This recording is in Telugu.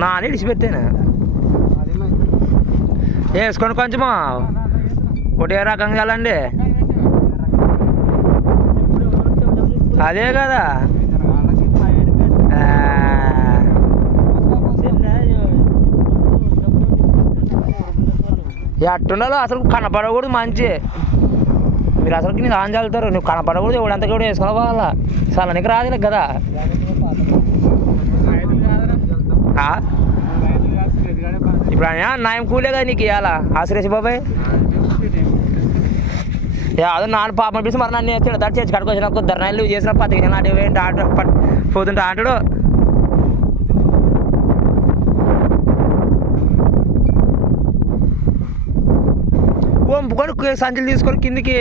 నాని ఇడిచిపెట్టాను వేసుకోండి కొంచెము ఒకటే రకం కదండి అదే కదా ఎట్టుండాలో అసలు కనపడకూడదు మంచి మీరు అసలుకి నేను ఆన్ చల్లుతారు నువ్వు కనపడకూడదు ఎవడంతా కూడా వేసుకోవాలి వాళ్ళ సలనికి రాదు కదా ఇప్పుడు నాయం కూలే కదా నీకు ఇవ్వాలా ఆశ్రేష్ బాబాయ్ అదో నాన్న పాప పంపిస్తే మరి నన్ను తిడతాడు చర్చి కాడికి వచ్చిన కుద్దరు నెలలు చేసిన 10 నాటి ఏంటి ఆట పోతుంటే ఆటడు వంపుకొని సంచులు తీసుకొని కిందికి